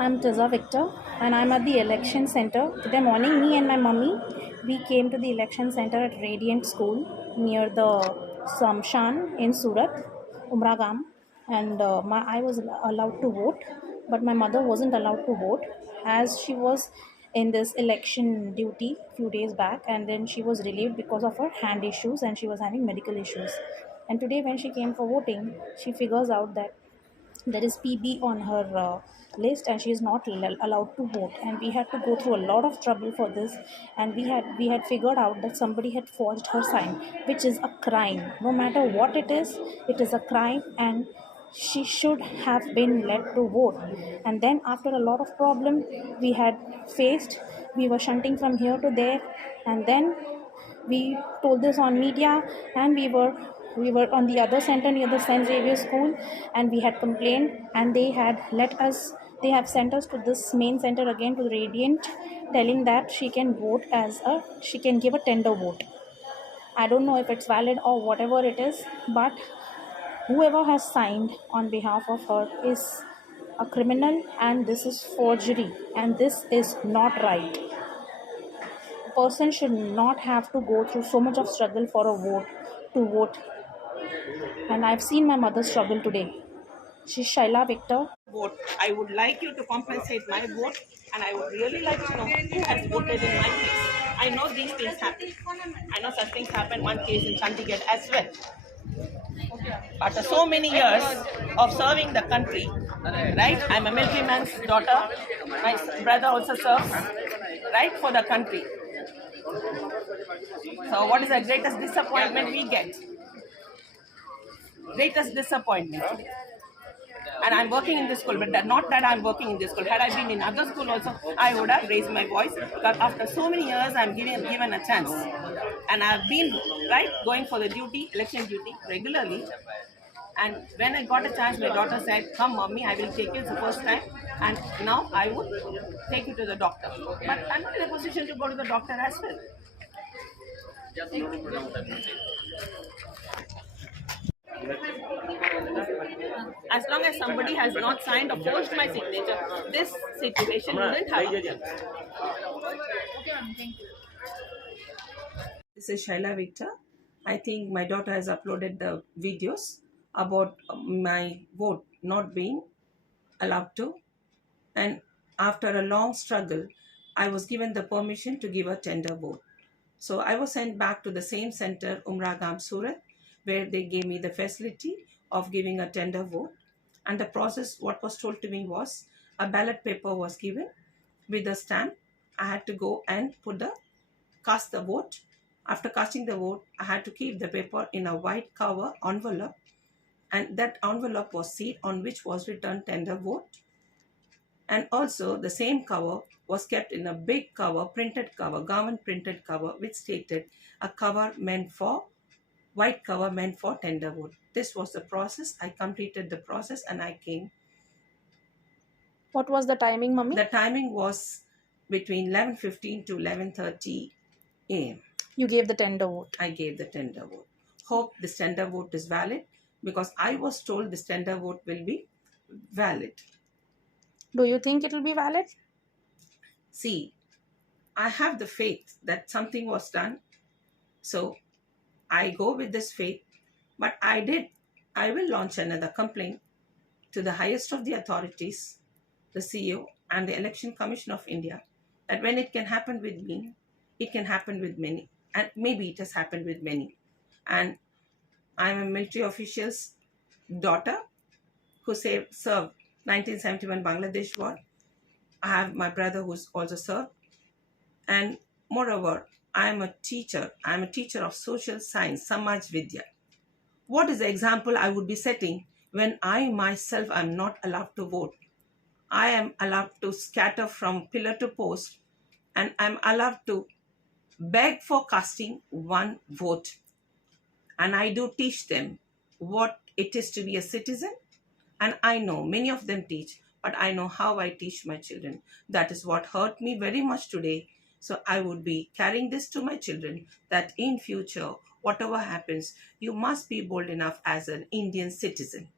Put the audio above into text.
I'm Tessa Victor and I'm at the election center. Today morning, me and my mummy, we came to the election center at Radiant School near the Samshan in Surat, Umragam. And I was allowed to vote, but my mother wasn't allowed to vote as she was in this election duty few days back, and then she was relieved because of her hand issues and she was having medical issues. And today when she came for voting, she figures out that there is PB on her list and she is not allowed to vote, and we had to go through a lot of trouble for this. And we had figured out that somebody had forged her sign, which is a crime. No matter what it is a crime, and she should have been let to vote. And then after a lot of problem we had faced, we were shunting from here to there, and then we told this on media, and we were on the other center near the St. Xavier School, and we had complained, and they have sent us to this main center again, to Radiant, telling that she can give a tender vote. I don't know if it's valid or whatever it is, but whoever has signed on behalf of her is a criminal, and this is forgery, and this is not right. A person should not have to go through so much of struggle for a vote, to vote. And I've seen my mother struggle today. She's Shaila Victor. Vote. I would like you to compensate my vote, and I would really like to know who has voted in my place. I know these things happen. I know such things happen. One case in Chandigarh as well. After so many years of serving the country, right? I'm a military man's daughter. My brother also serves, right, for the country. So, what is the greatest disappointment we get? Greatest disappointment. And I'm working in this school, but not that I'm working in this school. Had I been in other school also, I would have raised my voice, because after so many years, I'm given a chance. And I've been, right, going for the duty, election duty, regularly. And when I got a chance, my daughter said, "Come, mommy, I will take you the first time, and now I would take you to the doctor." But I'm not in a position to go to the doctor as well. As long as somebody has not signed or forged my signature, this situation wouldn't have happened. This is Shaila Victor. I think my daughter has uploaded the videos about my vote not being allowed to. And after a long struggle, I was given the permission to give a tender vote. So I was sent back to the same center, Umragam, Surat, where they gave me the facility of giving a tender vote. And the process, what was told to me was, a ballot paper was given with a stamp. I had to go and cast the vote. After casting the vote, I had to keep the paper in a white cover envelope, and that envelope was sealed, on which was written tender vote. And also the same cover was kept in a big cover, printed cover, government printed cover, which stated a cover meant for, white cover meant for tender vote. This was the process. I completed the process and I came. What was the timing, mummy? The timing was between 11:15 to 11:30 a.m. You gave the tender vote. I gave the tender vote. Hope this tender vote is valid, because I was told this tender vote will be valid. Do you think it will be valid? See, I have the faith that something was done. So I go with this faith. But I will launch another complaint to the highest of the authorities, the CEO and the Election Commission of India, that when it can happen with me, it can happen with many. And maybe it has happened with many. And I'm a military official's daughter who served 1971 Bangladesh war. I have my brother who's also served. And moreover, I am a teacher. I am a teacher of social science, Samaj Vidya. What is the example I would be setting when I myself am not allowed to vote? I am allowed to scatter from pillar to post, and I'm allowed to beg for casting one vote. And I do teach them what it is to be a citizen. And I know many of them teach, but I know how I teach my children. That is what hurt me very much today. So I would be carrying this to my children, that in future, whatever happens, you must be bold enough as an Indian citizen.